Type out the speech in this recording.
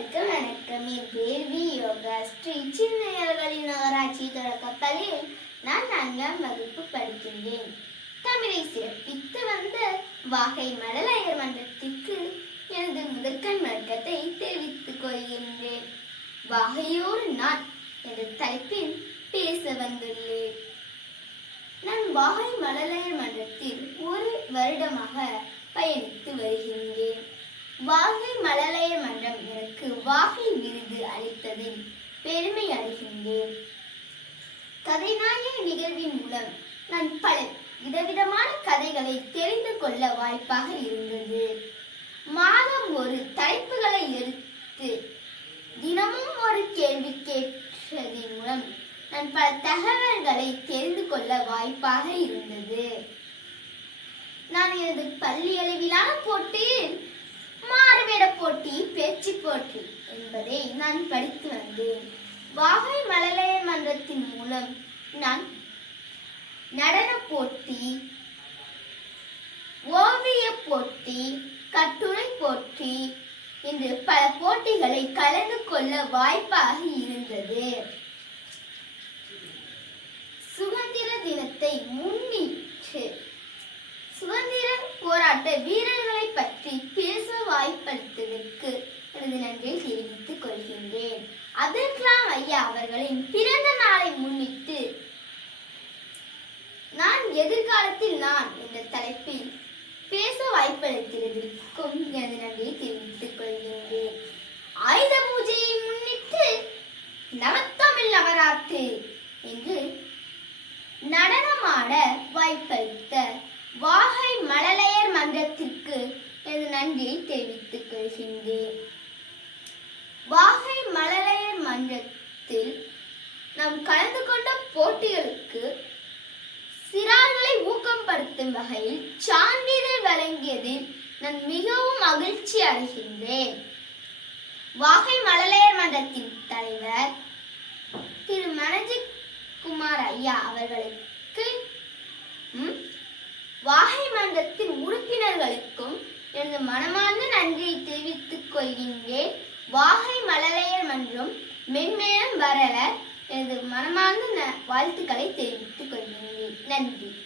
அனைவருக்கும் வணக்கம். என் பேர் யோகா ஸ்ரீ சின்னையர்களின் நகராட்சி தொடக்கப்பள்ளியில் நான் நான்காம் வகுப்பு படிக்கின்றேன். தமிழை சிறப்பித்து வந்த வாகை மடலாயர் மன்றத்திற்கு எனது முதற்கண் வணக்கத்தை தெரிவித்துக் கொள்கின்றேன். வாகையோடு நான் என்ற தலைப்பில் பேச வந்துள்ளேன். நான் வாகை மடலாயர் மன்றத்தில் ஒரு வருடமாக பயணித்து வருகின்றேன். வாகை மழலையர் மன்றம் பெருமை அடைகின்றேன். கதைநாயக நிகழ்வின் மூலம் நான் பல விதவிதமான கதைகளை தெரிந்து கொள்ள வாய்ப்பாக இருந்தது. மாதம் ஒரு தலைப்புகளை எடுத்து தினமும் ஒரு கேள்வி கேட்டதன் மூலம் நான் பல தகவல்களை தெரிந்து கொள்ள வாய்ப்பாக இருந்தது. நான் எனது பள்ளி அளவிலான போட்டியில் மாறுவேட போட்டி பேச்சு போட்டி என்பதை நான் படித்து வந்தேன். வாகை மழலைய மன்றத்தின் மூலம் நான் நடன போட்டி ஓவிய போட்டி கட்டுரை போட்டி என்று பல போட்டிகளை கலந்து கொள்ள வாய்ப்பாக இருந்தது. சுதந்திர தினத்தை முன்னிட்டு சுதந்திர போராட்ட வீரர்களை பற்றி பேச வாய்ப்பளித்ததற்கு எனது நன்றியை தெரிவித்தேன் கொள்கின்றேன் அப்துல் கலாம் ஐயா அவர்களின் பிறந்த நாளை முன்னிட்டு நான் எதிர்காலத்தில் நான் என்ற தலைப்பில் பேச வாய்ப்பளித்ததற்கும் எனது நன்றியை தெரிவித்துக் கொள்கின்றேன். ஆயுத பூஜையை முன்னிட்டு நவத்தமிழ் நவராத்து என்று நடனமாட வாய்ப்பளித்த வாகை மழலையர் மன்றத்திற்கு எனது நன்றியை தெரிவித்துக் கொள்கின்றேன் வாகை மழலையர் மன்றத்தில் நாம் கலந்து கொண்ட போட்டிகளுக்கு சிறார்களை ஊக்கப்படுத்தும் வகையில் சான்றிதழ் வழங்கியதில் நான் மிகவும் மகிழ்ச்சி அடைகின்றேன். வாகை மழலையர் மன்றத்தின் தலைவர் திரு மனஜித் குமார் ஐயா அவர்களுக்கு வாகை மன்றத்தின் உறுப்பினர்களுக்கும் எனது மனமார்ந்த நன்றியை தெரிவித்துக் கொள்கின்றேன். வாகை மழலையர் மன்றம் மென்மேலும் வரல. எனது மனமார்ந்த ந- வாழ்த்துக்களை தெரிவித்துக் கொள்கிறேன். நன்றி.